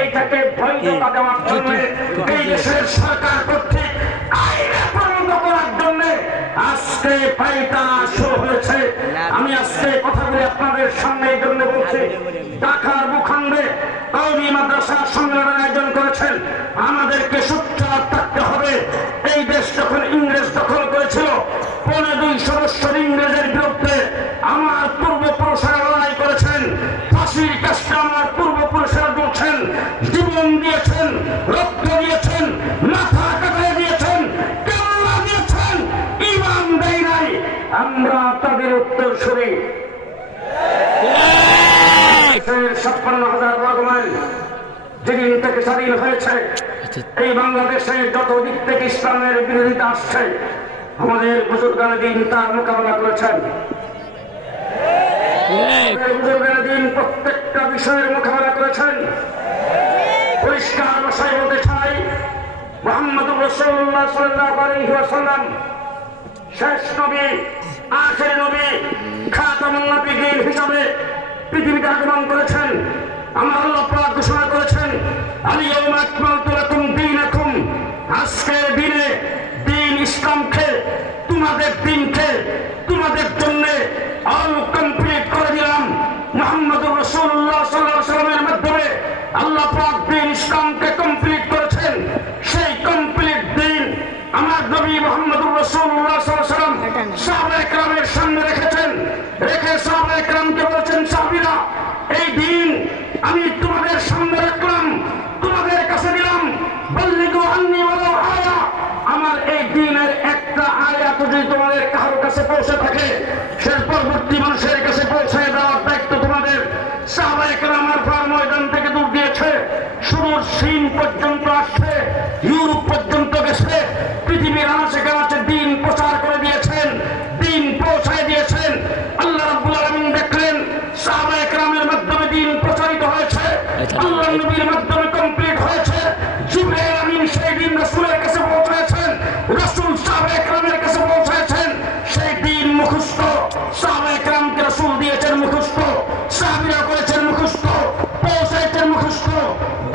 এইটাকে বৈধতা দেওয়ার জন্য এই দেশের সরকার কর্তৃক আইনে পরিণত করার জন্য আজকে পায়তারা শুরু হয়েছে। আমি আজকে কথাগুলি আপনাদের সামনে এই জন্য বলছি, ঢাকার ভূখণ্ডে কওমি মাদ্রাসা সম্মেলনের আয়োজন করেছেন। আমাদেরকে সোচ্চার থাকতে হবে। এই দেশ যখন ইংরেজ দখল করেছিল, 2.25 বছর ইংরেজের বিরুদ্ধে আমার পূর্বপুরুষেরা লড়াই করেছেন। ফাঁসির কাজটা আমার পূর্বপুরুষেরা বলছেন, জীবন দিয়েছেন, রক্ত দিয়েছেন, মাথা কাটায় দিয়েছেন, কেল্লা দিয়েছেন, ইমান দেয় নাই। আমরা তাদের উত্তরসূরি। 56,000 বর্গমাইল যেদিন থেকে স্বাধীন হয়েছে, এই বাংলাদেশে যত দিক থেকে ইসলামের বিরোধিতা আসছে, আমাদের বুজুর্গানে দিন তার মোকাবেলা করেছেন। বুজুর্গানে দিন প্রত্যেকটা বিষয়ের মোকাবেলা করেছেন। পরিষ্কার ভাষায় বলতে চাই, মুহাম্মদুর রাসূলুল্লাহ সাল্লাল্লাহু আলাইহি ওয়াসাল্লাম শেষ নবী, আখির নবী, খাতামুন নবিয়্যিন হিসাবে পৃথিবীতে আগমন করেছেন। আমার আল্লাহ পাক ঘোষণা করেছেন, আল-ইয়াওমা আকমালতু লাকুম দীনাকুম, আজকের দিনে দিন ইসলামকে, তোমাদের দিনকে, তোমাদের জন্য অল কমপ্লিট করে দিলাম। মুহাম্মদুর রাসূলুল্লাহ সাল্লাল্লাহু আলাইহি ওয়াসাল্লামের মাধ্যমে আল্লাহ পাক দিন ইসলামকে কমপ্লিট করেছেন। সেই কমপ্লিট দিন আমার নবী মুহাম্মদুর রাসূলুল্লাহ সাল্লাল্লাহু আলাইহি ওয়াসাল্লাম সাহাবায়ে কেরামের সামনে রেখেছেন। রেখে সাহাবায়ে কেরামকে বলেছেন, সাহাবীরা, এই দিন আমি তোমাদের সামনে রাখলাম, তোমাদের কাছে দিলাম। বল্লিগু আন্নী ওয়ালাউ আয়া, আমার এই দিনের একটা আয়াত যদি তোমাদের কারো কাছে পৌঁছে থাকে, সে পরবর্তী মানুষের কাছে পৌঁছে দেওয়ার দায়িত্ব তোমাদের। সাহাবায়ে কেরাম আরফার ময়দান থেকে দূর দিয়েছে, সুদূর চীন পর্যন্ত আসছে, ইউরোপ পর্যন্ত গেছে, পৃথিবীর আনাচে কানাচে দিন প্রচার করে দিয়েছেন, দিন পৌঁছায় দিয়েছেন। আল্লাহ রাব্বুল আলামিন দেখলেন সাহাবায়ে কেরামের মাধ্যমে দিন প্রচারিত হয়েছে, আল্লাহর নবীর মাধ্যমে কমপ্লিট হয়েছে। জিবরাইল আমিন সেই দিন রাসূলের কাছে পৌঁছেছেন, রাসূল সাহাবায়ে কেরামের কাছে পৌঁছেছেন। সেই দিন মুখস্থ, সাহাবায়ে কেরামকে রাসূল দিয়েছেন মুখস্থ, সাহাবীরা করেছেন মুখস্থ, পৌঁছাইছেন মুখস্থ।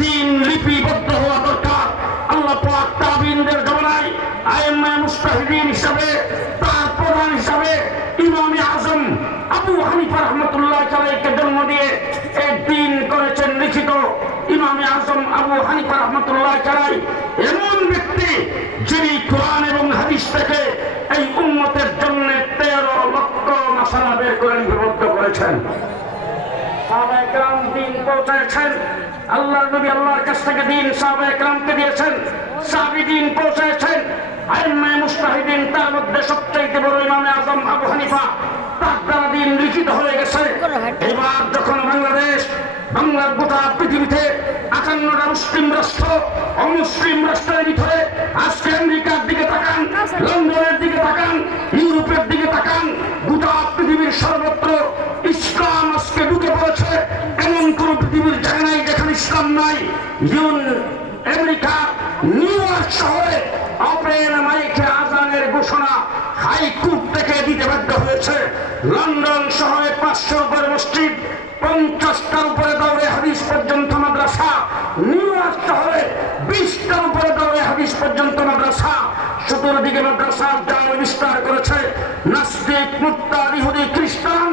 দিন লিপিবদ্ধ হওয়া দরকার। আল্লাহ পাক তাবিঈনদের জমানায় আইম্মায়ে মুজতাহিদিন হিসাবে, তার প্রধান হিসাবে ইমামে আজম আবু হানিফা রাহমাতুল্লাহ আলাইহিকে জন্ম দিয়ে এই দিন করেছেন লিখিত। ইমামে আজম আবু হানিফা রাহমাতুল্লাহ আলাইহি এমন ব্যক্তি যিনি কোরআন এবং হাদিস থেকে এই উম্মতের জন্য 13 লক্ষ মাসালা বের করে লিপিবদ্ধ করেছেন। সাহাবায়ে কেরাম দিন পৌঁছাচ্ছেন। আল্লাহর নবী আল্লাহর কাছ থেকে দিন সাহাবায়ে কেরামকে দিয়েছেন, সাহাবী দিন পৌঁছাচ্ছেন। আইম্মায়ে মুজতাহিদিন, তার মধ্যে সবচেয়ে বড় ইমামে আজম আবু হানিফা, তার দ্বারা দিন লিখিত হয়ে গেছে। এবার যখন বাংলার গোটা পৃথিবীতে 58টা মুসলিম রাষ্ট্র, অমুসলিম রাষ্ট্রের ভিতরে আজকে আমেরিকার দিকে তাকান, লন্ডনের দিকে তাকান, ইউরোপের দিকে তাকান, গোটা পৃথিবীর সর্বত্র ইসলাম আজকে ঢুকে পড়েছে। এমন কোন পৃথিবীর জায়গা নাই যেখানে ইসলাম নাই। আমেরিকা নিউ ইয়র্ক শহরে ওপেন মাইকে আজানের ঘোষণা হাইকোর্ট থেকে দিতে বাধ্য হয়েছে। লন্ডন শহরে 500 উপরে মসজিদ, 50টার উপরে দৌড়ে হাদিস পর্যন্ত মাদ্রাসা। নিউ ইয়র্ক শহরে 20টার উপরে দৌড়ে হাদিস পর্যন্ত মাদ্রাসা। চতুর্দিকে মাদ্রাসার জাল বিস্তার করেছে নাস্তিক, মুরতাদ, ইহুদি, খ্রিস্টান।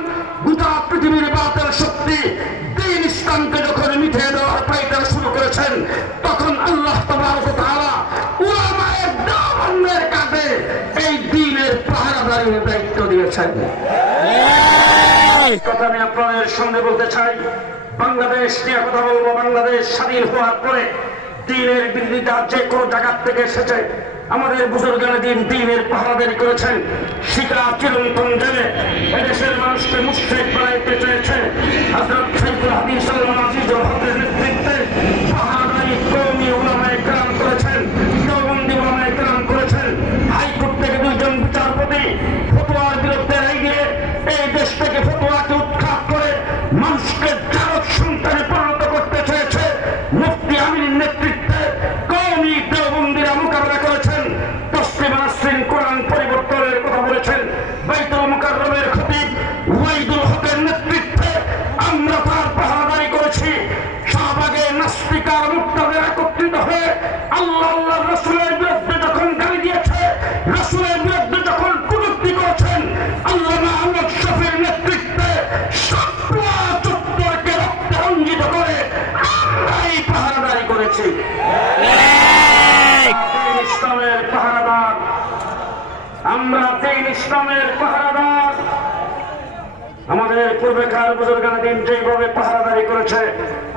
গোটা পৃথিবীর বাতিল শক্তি দ্বীন ইসলামকে যখন মিথে দেওয়ার পায়তারা শুরু করেছেন, তখন আল্লাহ তাবারক ওয়া তাআলা উলামায়ে দেওবন্দের কাঁধে এই দ্বীনের পাহারাদারির দায়িত্ব দিয়েছেন। কথা আমি আপনাদের সঙ্গে বলতে চাই, বাংলাদেশ নিয়ে কথা বলবো। বাংলাদেশ স্বাধীন হওয়ার পরে দ্বীনের বিরোধিতা যে কোনো জায়গা থেকে এসেছে। আমাদের বুজুর্গানে দ্বীনের পাহারাদারি করেছেন। শিকা চিরন্তন জেলে এদেশের মানুষকে মুশরিক বানাইতে চেয়েছে। হযরত শাইখুল হাদিস আল-ইমাম আজিজুল হকের নেতৃত্বে পাহারাদারি কওমি উলামায়ে কেরাম করেছেন, দেওবন্দি উলামায়ে কেরাম করেছেন। হাইকোর্ট থেকে 2 জন বিচারপতি ফতোয়ার বিরুদ্ধে রায় দিয়ে এই দেশ থেকে ফতোয়াকে উৎখাত করে মানুষকে জারজ সন্তানে পরিণত করতে চেয়েছে। মুফতি আমিনের নেতৃত্বে কওমি দেওবন্দিরা মোকাবেলা করেছেন। তসলিমা নাসরিন কোরআন পরিবর্তনের কথা বলেছেন। বাইতুল মুকাররমের খতিব ওয়াইদুল হক ইসলামের পাহারাদার আমাদের পূর্বেকার বুজুর্গান যেভাবে পাহারাদারি করেছে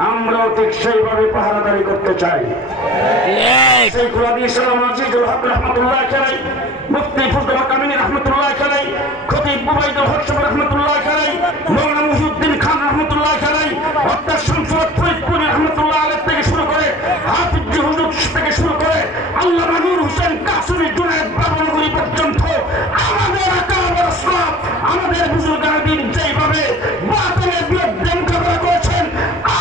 আমরাও ঠিক সেইভাবে পাহারাদারি করতে চাই। সেইখুল হাদিস আজিজুল হক রহমাতুল্লাহ আলাইহি, মুফতি ফজলুল হক আমিনী রহমাতুল্লাহ আলাইহি, খতিব উবাইদুল হক সাহেব রহমাতুল্লাহ আলাইহি, মাওলানা মুহিউদ্দিন খান রহমাতুল্লাহ আলাইহি, অর্থাৎ শামসুল ফরিদপুরি রহমাতুল্লাহ আলাইহি থেকে শুরু করে হাফিজ হুজুর থেকে শুরু করে আল্লামা নূর হোসেন কাসেমী জুনায়েদ বাবনগরী পর্যন্ত আমাদের আকাবের আসলাফ আমাদের বুজুর্গান যেভাবে বাতিলের বিরুদ্ধে মোকাবেলা করেছেন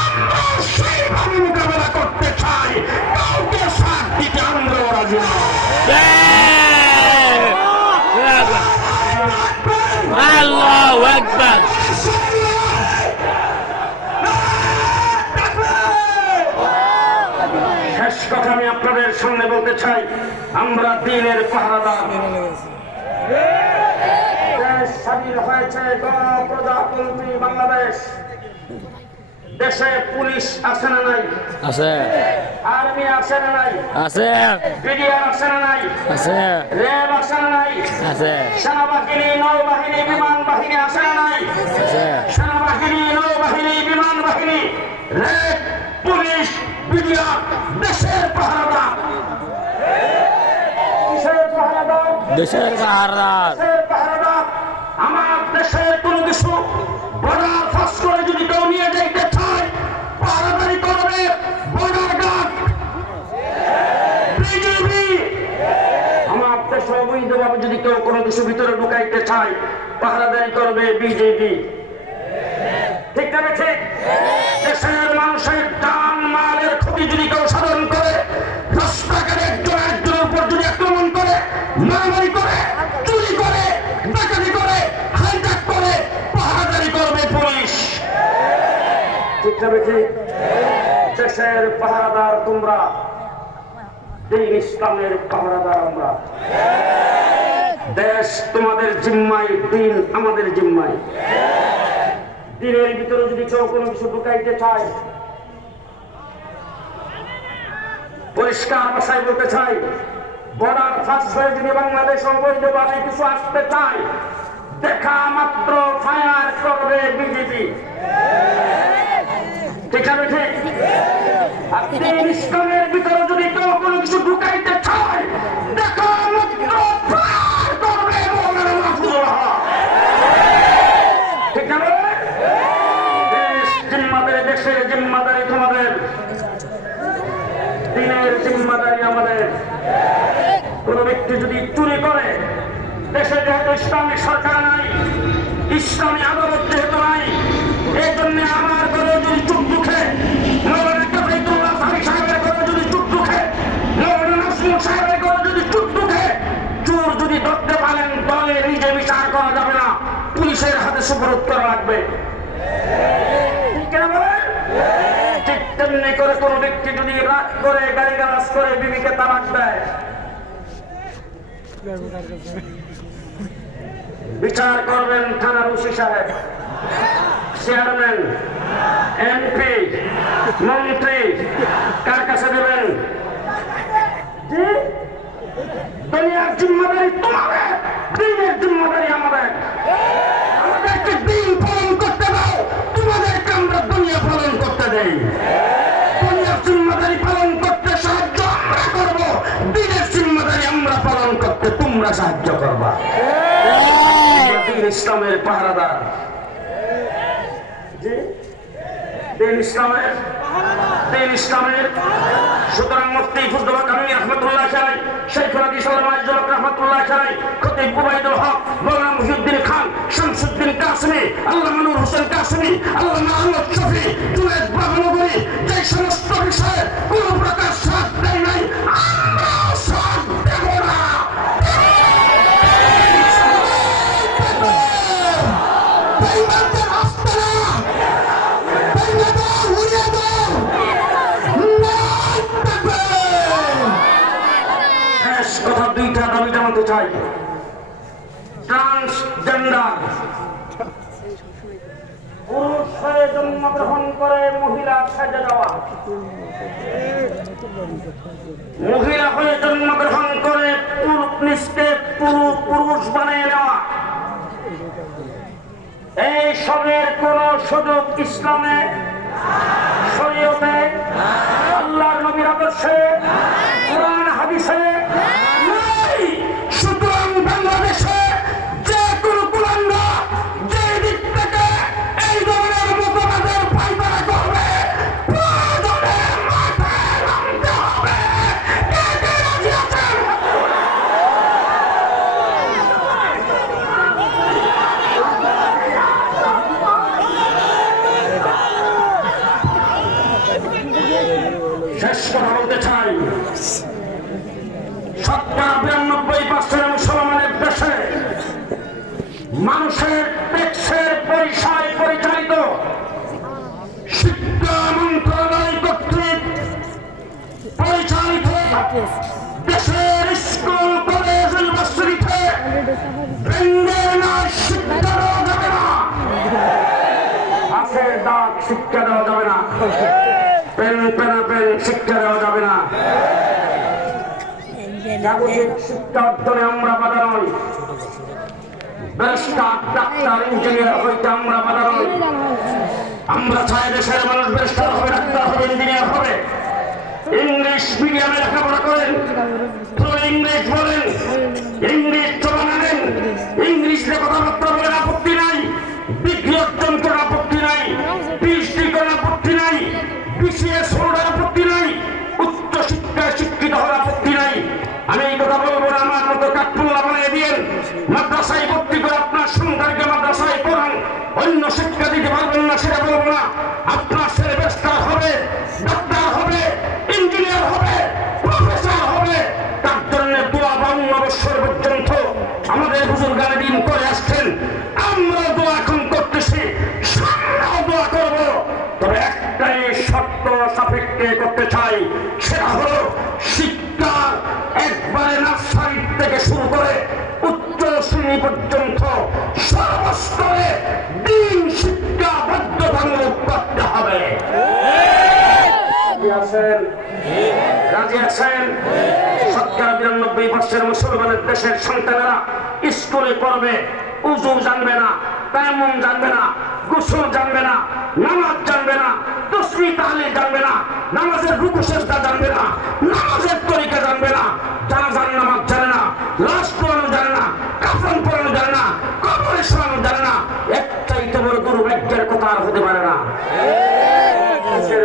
আমরা সেইভাবে মোকাবেলা করতে চাই। কাউকে সাথ দিতে আমরাও রাজি নই। আল্লাহু আকবার। শেষ কথা আমি আপনাদের সামনে বলতে চাই, আমরা দ্বীনের পাহারাদার। দেশ স্বাধীন হয়েছে গণপ্রজাতন্ত্রী বাংলাদেশ। দেশে পুলিশ আছে না নাই? আছে। আর্মি আছে না নাই? আছে। বিডিআর আছে না নাই? আছে। র্যাব আছে না নাই? আছে। সেনাবাহিনী, নৌবাহিনী, বিমান বাহিনী আছে না নাই? আছে। সেনাবাহিনী, নৌবাহিনী, বিমান বাহিনী, র্যাব, পুলিশ, বিডিআর দেশের পাহারাদার। কিসের পাহারাদার? দেশের পাহারাদার। দেশের পাহারাদার। আমার দেশের কোন কিছু বর্ডার ফাঁস করে যদি কেউ নিয়ে যাইতে চায় পাহারাদারি করবে বর্ডার গার্ড, বিজিবি। আমার দেশে অবৈধভাবে যদি কেউ কোনো কিছু ভিতরে ঢুকাইতে চায় পাহারাদারি করবে বিজেপি। ঠিক না ঠিক? দেশের মানুষের জান মালের ক্ষতি যদি কেউ সাধন করে, রাস্তাঘাটে একজনের উপর যদি আক্রমণ করে, মারামারি করে, চুরি করে, ডাকাতি করে, হাইজ্যাক করে, পাহারাদারি করবে পুলিশ। ঠিক না ঠিক? দেশের পাহারাদার তোমরা, দ্বীন ইসলামের পাহারাদার আমরা। দেশ তোমাদের জিম্মায়, দ্বীন আমাদের জিম্মায়। দ্বীনের ভিতরে যদি কেউ কোনো কিছু ঢুকাইতে চায়, পরিষ্কার ভাষায় বলতে চাই, বর্ডার ফাঁস হয়ে যদি বাংলাদেশ অবৈধভাবে কিছু আসতে চায় দেখা মাত্র ফায়ার করবে বিজেপি। ঠিক আছে ঠিক? আর দ্বীন ইসলামের ভিতরে যদি কেউ কোনো কিছু ঢুকাইতে চায় দেখা মাত্র ফায়ার করবে মাওলানা মাহফুজুল হক। ঠিক আছে? দেশের জিম্মাদারি তোমাদের, দ্বীনের জিম্মাদারি আমাদের। কোন ব্যক্তি যদি চুরি করে, দেশে যেহেতু ইসলামিক সরকার নাই, ইসলামী আদালত যেহেতু নাই, এই জন্য আমার ঘরে যদি চুপ দুঃখে, মৌলানা কাফাইতুল্লাহ ফারি সাহেবের ঘরে যদি চুপ দুঃখে, মৌলানা নাসিম সাহেবের ঘরে যদি চুপ দুঃখে, চোর যদি ধরতে পারেন দলে নিজে বিচার করা যাবে না, পুলিশের হাতে সুপরত করা লাগবে। ঠিক তেমনি করে কোন ব্যক্তি যদি রাগ করে গালিগালাজ করে বিবিকে তালাক দেয়, বিচার করবেন থানার ওসি সাহেব, চেয়ারম্যান, এমপি, মন্ত্রী। কার কাছে দেবেন? দুনিয়ার জিম্মাদারি তোমাদের, দ্বীনের জিম্মাদারি আমাদের। আমাদেরকে দ্বীন পালন করতে দাও, তোমাদেরকে আমরা দুনিয়া পালন করতে দেই। দুনিয়ার জিম্মাদারি পালন করতে সাহায্য আমরা করব, দ্বীনের জিম্মাদারি আমরা পালন করতে তোমরা সাহায্য করবা। দ্বীন ইসলামের পাহারাদার। দ্বীন ইসলামের, দ্বীন ইসলামের। সুতরাং মুফতি ফজলুল হক আমিনী রহমাতুল্লাহ আলাইহি, শাইখুল হাদিস আজিজুল হক রহমাতুল্লাহ আলাইহি, খতিব উবাইদুল হক, মাওলানা মুহিউদ্দিন খান, শামসুদ্দিন কাসেমী, আল্লামা নূর হোসেন কাসেমী, আল্লামা আহমদ শফি, জুনায়েদ বাবনগরী, যে সমস্ত বিষয়ে কোন প্রকার সাথ দেয় নাই, আমরা সাথ দেব না। কথা দুইটা দাবি জানাতে চাই। ট্রান্সজেন্ডার, পুরুষ হয়ে জন্মগ্রহণ করে মহিলা সেজে যাওয়া, মহিলা হয়ে জন্মগ্রহণ করে নিজকে পুরুষ বানিয়ে নেওয়া, এই সবের কোন সুযোগ ইসলামে, শরীয়তে, আল্লাহর নবীর আদর্শে, কোরআন হাদিসে নাই। সুতরাং বাংলাদেশে যে কোনো কুলাঙ্গা যে দিক থেকে এই ধরনের মতবাদের পাইপারা করবে, প্রয়োজনে মাঠে নামতে হবে। কে কে রাজি আছেন? শেষ কথা বলতে চাই, 92% মুসলমানের দেশে মানুষের ট্যাক্সের পরিচয় পরিচালিত শিক্ষা মন্ত্রণালয় কর্তৃক পরিচালিত দেশের স্কুল কলেজ ইউনিভার্সিটিতে শিক্ষা দেওয়া যাবে না, হাতের দাগ শিক্ষা দেওয়া যাবে না, পেন শিক্ষা দেওয়া যাবে না। জাগতিক শিক্ষা অর্জনে আমরা বাধা নই, ব্যারিস্টার ডাক্তার ইঞ্জিনিয়ার হইতে আমরা বাধা নই। আমরা চাই দেশের মানুষ ব্যারিস্টার হবে, ডাক্তার হবে, ইঞ্জিনিয়ার হবে, ইংলিশ মিডিয়ামে লেখাপড়া করেন, ইংলিশ বলেন, ইংলিশ চলা নেন, ইংলিশে কথাবার্তা বলেন, আপত্তি নাই, ডিগ্রি অর্জন করার আপত্তি নাই, পিএইচডি করার আপত্তি নাই, বিসিএস হওয়ার আপত্তি নাই, উচ্চ শিক্ষায় শিক্ষিত হওয়ার আপত্তি নাই। আমি এই কথা বলবো না আমার মতো কাঠপুল্লা বানিয়ে দিয়েন, মাদ্রাসায় ভর্তি করে আপনার সন্তানকে মাদ্রাসায় পড়ান, অন্য শিক্ষা দিতে পারবেন না সেটা বলবো না। আপনার ছেলে ব্যারিস্টার হবে, ডাক্তার হবে, ইঞ্জিনিয়ার হবে, প্রফেসর হবে, তার জন্য দোয়া 52 বছর পর্যন্ত আমাদের বুজুর্গানে দিন করে আসছেন। আমরা দোয়া এখন করতেছি, সামনেও দোয়া করব। তবে একটাই শর্ত সাপেক্ষে করতে চাই, সেটা হলো শিক্ষা একবারে নার্সারি থেকে শুরু করে উচ্চ শ্রেণী পর্যন্ত সর্বস্তরে দিন শিক্ষা বাধ্যতামূলক করতে হবে। রাজি আছেন? 92% মুসলমানের দেশের সন্তানেরা স্কুলে পড়বে, উজু জানবে না, তায়াম্মুম জানবে না, গোসল জানবে না, নামাজ জানবে না, তাসবিহ তাহলিল জানবে না, নামাজের রুকু সিজদা জানবে না, নামাজের তরিকা জানবে না, জানাজার নামাজ জানে না, লাশ পড়ানো জানে না, কাফন পড়ানো জানে না, কবরে শোয়ানো জানে না। একটাইতে বড় দুর্ভাগ্যের কথা আর হতে পারে না।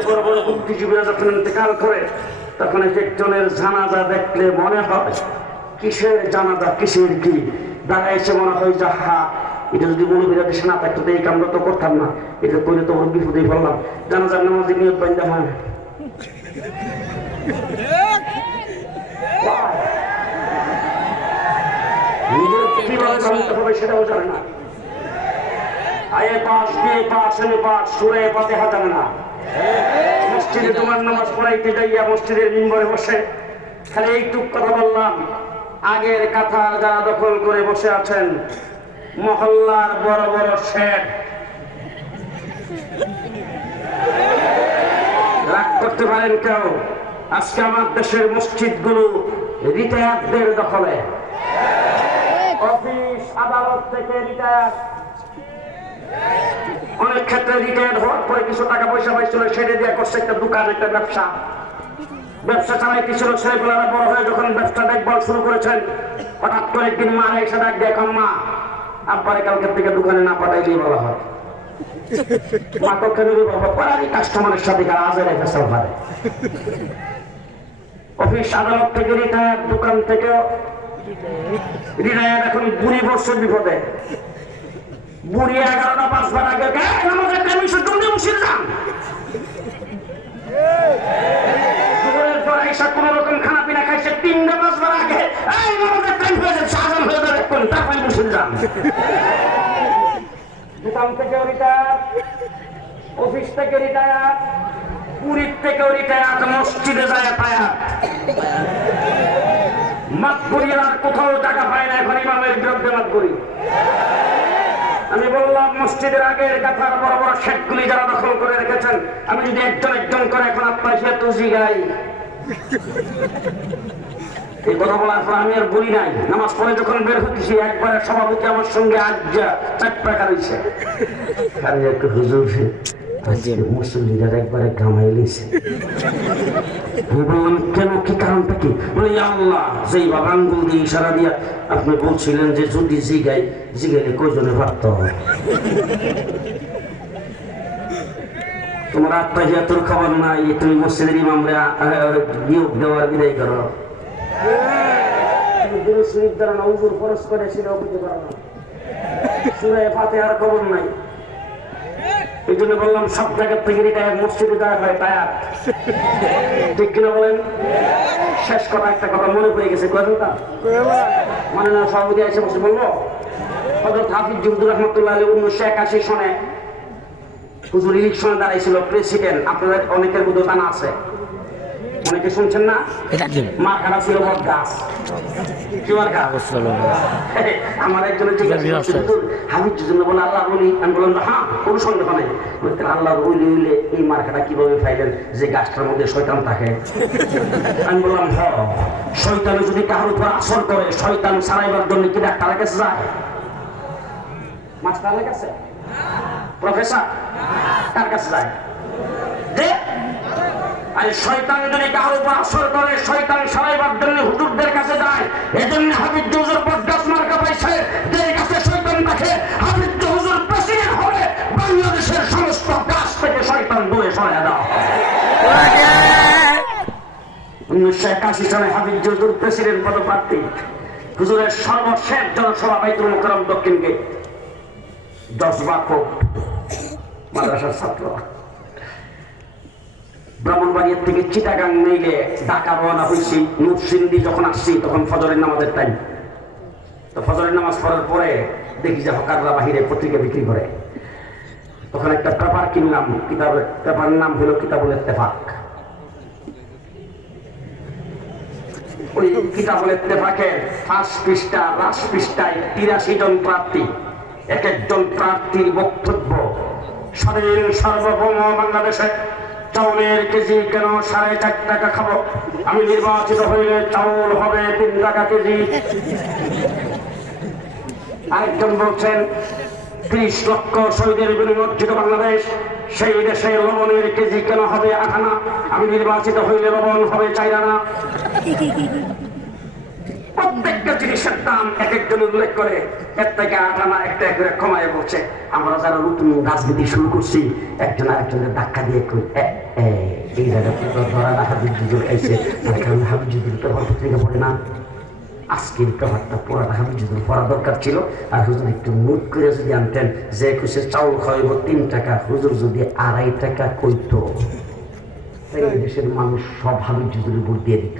বড় বড় বুদ্ধিজীবীরা যখন ইন্তেকাল করে তখন একজনের জানাজা দেখলে মনে হয় কিসের জানাজা, কিসের কি দাঁড়াইছে, মনে হয় যাহা এটা যদি মৌলবীরা দেশে না থাকতো তো এই কামটা তো করতাম না, এটা করলে তো ওর বিপদেই বললাম। জানাজার নামাজে নিয়ত বান্ধা হয় কিভাবে জানতে হবে সেটাও জানে না, আয়ে পাশ বিয়ে পাশ এনে পাশ সুরে ফাতিহা জানে না। মসজিদে তোমার নামাজ পড়াইতে যাইয়া মসজিদের মিম্বরে বসে খালি এইটুক কথা বললাম, আগের কাতার যারা দখল করে বসে আছেন, মহল্লার বড় বড় শেখ, রাগ করতে পারেন কেউ? আজকে আমার দেশের মসজিদগুলো রিটায়ারদের দখলে, অফিস আদালত থেকে রিটায়ার, অনেক ক্ষেত্রে রিটায়ার হওয়ার পরে কিছু টাকা পয়সা পাইছিল সেটা দিয়ে করছে একটা দোকান, একটা ব্যবসা চালাইতেছিল। ছেলেগুলারা বড় হয়ে যখন ব্যবসা দেখভাল শুরু করেছেন, হঠাৎ করে একদিন মা এসে ডাক দিয়ে, এখন মা আব্বারে কালকের থেকে দোকানে না পাঠাইলে বলা হয়, মা কক্ষে কাস্টমারের সাথে আজের ফেসাল পারে। অফিস আদালত থেকে রিটায়ার, দোকান থেকে রিটায়ার, এখন বুড়ি বছর বিপদে, বুড়ি 11টা 5 বার আগে আমাদের কমিশন জমি মুশির যান, দুপুরের পর এসে কোন রকম খানা পিনা খাইছে 3টা 5 বার আগে, এই আমাদের টাইম হয়ে যাচ্ছে, আজান হয়ে যাবে, তারপরে মুশির যান। দোকান থেকে রিটায়ার, অফিস থেকে রিটায়ার, পুরীর থেকে রিটায়ার, মসজিদে যায় টায়ার, মাতবুরি আর কোথাও টাকা পায় না, এখন ইমামের বিরুদ্ধে মাতবুরি। আমি বললাম মসজিদের আগের কাতার বড় বড় শেখগুলি যারা দখল করে রেখেছেন, আমি যদি একজন একজন করে এখন আপনার সে তুজি গাই, এই কথা বলার পর আমি আর বলি নাই। নামাজ পড়ে যখন বের হতেছি একবারে সভাপতি আমার সঙ্গে আজ্জা চাপটা হয়েছে, কারণ একটু হুজুর মুসল্লিরা একবারে ঘামাই লিছে। আমি বললাম কেন, কি কারণটা কি? বলে আল্লাহ যেই বাবা আঙ্গুল দিয়ে ইশারা দিয়া আপনি বলছিলেন যে যদি জিগাইলে কয়জনে ভাবতে হবে। তোমার আত্মাহিয়াতুর খবর নাই, তুমি মসজিদের ইমামরা নিয়োগ দেওয়ার বিদায় করো। খবর নাই, এই জন্য বললাম সব জায়গার থেকে মসজিদে যাওয়া হয় টায়ার, ঠিক কিনা বলেন? শেষ কথা একটা কথা মনে পড়ে গেছে, কথাটা মানে না সভাপতি এসে বসে বলবো। হযরত হাফিজ হুজুর রহমতুল্লাহ আলাইহি 1981 সনে হুজুর ইলেকশনে দাঁড়াইছিল প্রেসিডেন্ট। আপনাদের অনেকের মধ্যে জানা আছে, অনেকে শুনছেন না? মা খারাপ ছিল বট গাছ, কি মার গাছ? আমার একজনের জিজ্ঞাসা হাফিজ জন্য বলে আল্লাহ বলি, আমি বললাম হ্যাঁ কোনো সন্দেহ নেই। আল্লাহ বলি হইলে এই মার্কাটা কিভাবে পাইলেন যে গাছটার মধ্যে শয়তান থাকে? আমি বললাম হ, শয়তানে যদি কারোর উপর আসর করে শয়তান সারাইবার জন্য কি ডাক্তারের কাছে যায়? মাস্টারের কাছে, প্রফেসর কার কাছে যায়? আর শয়তান যদি কারোর উপর আসর করে শয়তান সারাইবার জন্য হুজুরদের কাছে যায়। এজন্য হাফিজ হুজুর বটগাছ মার্কা পাইছে, যে কাছে শয়তান থাকে হাফিজ হুজুর প্রেসিডেন্ট হলে বাংলাদেশের সমস্ত গাছ থেকে শয়তান দূরে সরিয়ে দাও। 1981 সালে হাফিজ হুজুর প্রেসিডেন্ট পদপ্রার্থী। হুজুরের সর্বশেষ জনসভা বাইতুল মুকাররম দক্ষিণ গেট, জজবা কোট মাদ্রাসার ছাত্র। ব্রাহ্মণবাড়িয়ার থেকে চিটাগাং মেইলে ঢাকা রওনা হয়েছি। নরসিংদী যখন আসছি তখন ফজরের নামাজের টাইম। তো ফজরের নামাজ পড়ার পরে দেখি যে হকাররা বাহিরে পত্রিকা বিক্রি করে। তখন একটা পেপার কিনলাম, কিতাবের পেপারের নাম হলো কিতাবুল ইত্তেফাক। ওই কিতাবুল ইত্তেফাকের ফার্স্ট পৃষ্ঠা, লাস্ট পৃষ্ঠায় 83 জন প্রার্থী, এক একজন প্রার্থীর বক্তব্য। স্বাধীন সার্বভৌম বাংলাদেশে চাউলের কেজি কেন 4.5 টাকা খাবো? আমি নির্বাচিত হইলে চাউল হবে 3 টাকা কেজি। আরেকজন বলছেন 30 লক্ষ শহীদের বিনিমজ্জিত বাংলাদেশ, সেই দেশে লবণের কেজি কেন হবে 8 আনা? আমি নির্বাচিত হইলে লবণ হবে 4 আনা। প্রত্যেকটা জিনিসের দাম এক একজন উল্লেখ করে 1 থেকে 8 আনা একটা করে কমায় বলছে। আমরা যারা নতুন রাজনীতি শুরু করছি একজন আরেকজনের ধাক্কা দিয়ে এই জায়গাতে ধরা হাফিজ হুজুর খাইছে, তার কারণে হাফিজ হুজুর পেপার পত্রিকা পড়ে না। আজকের পেপারটা পড়া হাফিজ হুজুর পড়া দরকার ছিল। আর হুজুর একটু নোট করে যদি আনতেন যে খুশি চাউল খাওয়াইব 3 টাকা, হুজুর যদি 2.5 টাকা কইতো তাই দেশের মানুষ সব হাফিজ হুজুরের ভোট দিয়ে দিত।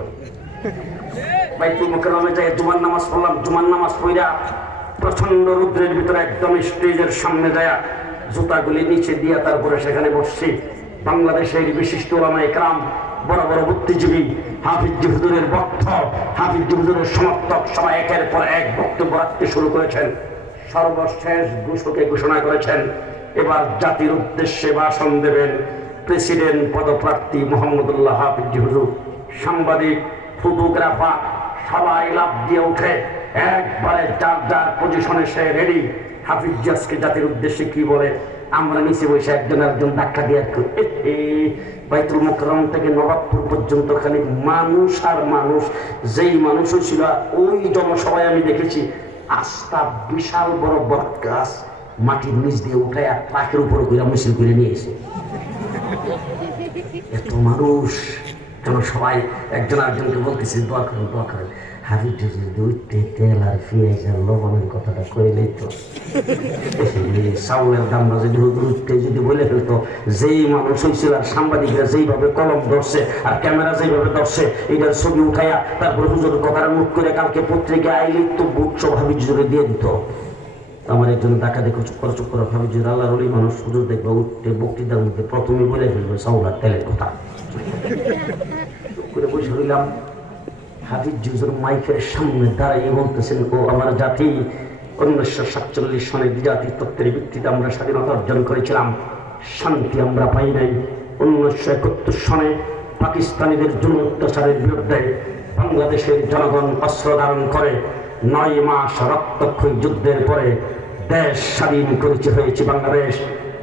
বাইতুল মুকাররমে যাই জুমার নামাজ পড়লাম। জুমার নামাজ পড়া প্রচন্ড রুদ্রের ভিতরে একদম স্টেজের সামনে যায় জুতাগুলি নিচে দিয়া তারপরে সেখানে বসছি। বাংলাদেশের বিশিষ্ট ওলামায়ে কেরাম, বড় বড় বুদ্ধিজীবী, হাফিজ হুজুরের ভক্ত, হাফিজ হুজুরের সমর্থক সবাই একের পর এক বক্তব্য রাখতে শুরু করেছেন। সর্বশেষ ঘোষণা করেছেন এবার জাতির উদ্দেশ্যে ভাষণ দেবেন প্রেসিডেন্ট পদপ্রার্থী মোহাম্মদুল্লাহ হাফিজ হুজুর। সাংবাদিক, ফটোগ্রাফার সবাই লাফ দিয়ে উঠে একবারে যার যার পজিশনে সে রেডি। হাফিজ আজকে জাতির উদ্দেশ্যে কি বলে আমরা নিচে বসে একজন একজন ধাক্কা দিয়ে বাইতুল মুকাররম থেকে নবাবপুর পর্যন্ত খালি মানুষ আর মানুষ। যেই মানুষ ছিল ওই জনসভায় আমি দেখেছি আস্থা বিশাল বড় বট গাছ মাটির নিচ দিয়ে উঠায় আর ট্রাকের উপরে করে মিছিল করে নিয়ে এসে এত মানুষ। সবাই একজন আরেকজনকে বলতেছে দোয়া করেন, দোয়া করেন। হাফিজ যদি উঠতে তেল আর পেঁয়াজ আর লবণের কথাটা কইলেই তো চাউলের দামটা যদি উঠতে যদি বলে ফেলতো, যেই মানুষ হয়েছিল আর সাংবাদিকরা যেইভাবে কলম ধরছে আর ক্যামেরা যেইভাবে ধরছে এটার ছবি উঠাইয়া তারপরে হুজুর কথাটা মুখ করে কালকে পত্রিকায় আইলে তো বুট সব হাফিজ জুড়ে দিয়ে দিত। আমার একজন টাকা দেখো চুপ করো হাফিজ জুড়ে আল্লাহর ওলি মানুষ হুজুর দেখবো উঠতে বক্তৃতার মধ্যে প্রথমে বলে ফেলবে চাউল আর তেলের কথা করে বসে রইলাম। হাফিজ হুজুর মাইকের সামনে দাঁড়িয়ে বলতেছেন, ও আমার জাতি, 1947 সনে দ্বিজাতি তত্ত্বের ভিত্তিতে আমরা স্বাধীনতা অর্জন করেছিলাম, শান্তি আমরা পাই নাই। 1971 সনে পাকিস্তানিদের জুলুম অত্যাচারের বিরুদ্ধে বাংলাদেশের জনগণ অস্ত্র ধারণ করে 9 মাস রক্তক্ষয়ী যুদ্ধের পরে দেশ স্বাধীন করেছে হয়েছে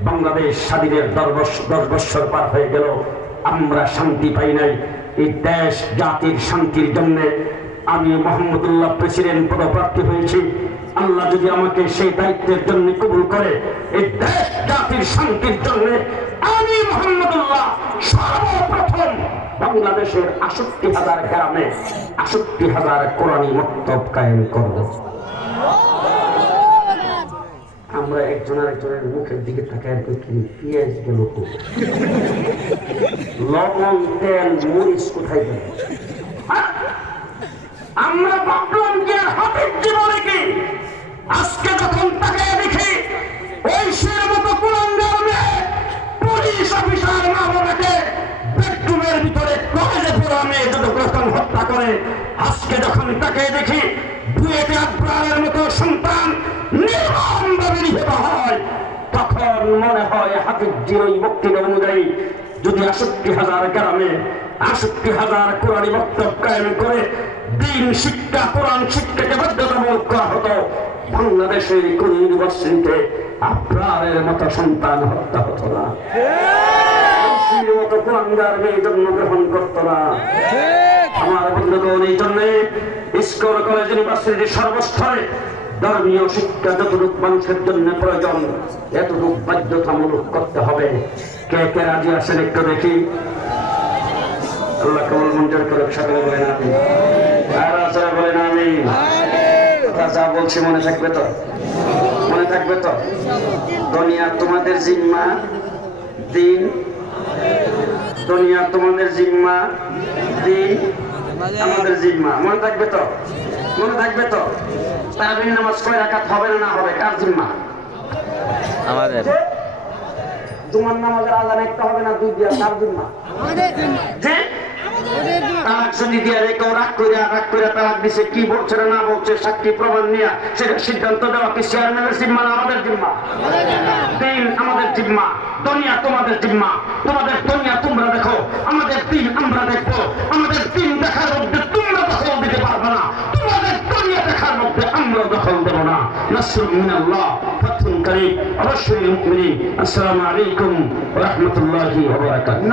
বাংলাদেশ স্বাধীনের 10 বছর পার হয়ে গেল, আমরা শান্তি পাই নাই। এই দেশ জাতির শান্তির জন্য আমি মোহাম্মদুল্লাহ প্রেসিডেন্ট পদপ্রার্থী হয়েছি। আল্লাহ যদি আমাকে সেই দায়িত্বের জন্য কবুল করে, এই দেশ জাতির শান্তির জন্য আমি মোহাম্মদুল্লাহ সর্বপ্রথম বাংলাদেশের 68,000 গ্রামে 68,000 কোরআনী মক্তব কায়েম করব। আমরা একজনের মুখের দিকে তাকায় পেঁয়াজ গেল, লবণ তেল মরিচ কোথায় গেল? আমরা ভাবলাম যে হাতের জীবনে কি, আজকে যখন তাকে দেখি ওই সের মতো কুলাঙ্গারে পুলিশ অফিসার মা বাবাকে বেডরুমের ভিতরে কলেজে পড়া মেয়ে যখন হত্যা করে, আজকে যখন তাকে দেখি বুয়েটে আব্রারের মতো সন্তান নির্মমভাবে নিহত হয়, তখন মনে হয় হাফিজজির ওই বক্তব্য অনুযায়ী যদি 68,000 গ্রামে 68,000 কোরআনী মক্তব কায়েম করে দিন শিক্ষা কোরআন শিক্ষাকে বাধ্যতামূলক করা হতো, বাংলাদেশের কোন ইউনিভার্সিটিতে আব্রারের মতো সন্তান হত্যা হতো না, মতো কোরআনগার মেয়ে জন্মগ্রহণ করতো না। আমার বন্ধুগণ, এই জন্য স্কুল কলেজ ইউনিভার্সিটির সর্বস্তরে ধর্মীয় শিক্ষা যতটুকু মানুষের জন্য প্রয়োজন এতটুকু বাধ্যতামূলক করতে হবে। কে কে রাজি আছেন একটু দেখি? আল্লাহ কবুল মঞ্জুর করুক, সকলে বলেন আমিন। আর আসলে বলেন আমিন। যা বলছি মনে থাকবে তো? মনে থাকবে তো? দুনিয়া তোমাদের জিম্মা, দিন দুনিয়া তোমাদের জিম্মা, দিন আমাদের জিম্মা। মনে থাকবে তো? মনে থাকবে তো? তারাবির নামাজ কয় রাকাত হবে না হবে? কার জিম্মা? আমাদের। জুমার নামাজের আযান একটা হবে না 2 দিয়া? কার জিম্মা? আমাদের জিম্মা। যে তালাক যদি দিয়া কেউ রাগ করে তালাক দিছে, কি বলছে না বলছে সাক্ষী প্রমাণ নিয়ে সেটা সিদ্ধান্ত দেওয়া কি চেয়ারম্যানের জিম্মা না আমাদের জিম্মা? দিন আমাদের জিম্মা, দুনিয়া তোমাদের জিম্মা। তোমাদের দুনিয়া তোমরা দেখো, আমাদের দিন আমরা দেখবো। আমাদের দিন দেখার মধ্যে তোমরা দখল দিতে পারবে না, তোমাদের দুনিয়া দেখার মধ্যে আমরা দখল দেব না। নাসরুম মিনাল্লাহ, ফাতহুন কারীম, অবশ্যই মুমিনিন। আসসালামু আলাইকুম ওয়া রাহমাতুল্লাহি ওয়া বারাকাতুহু।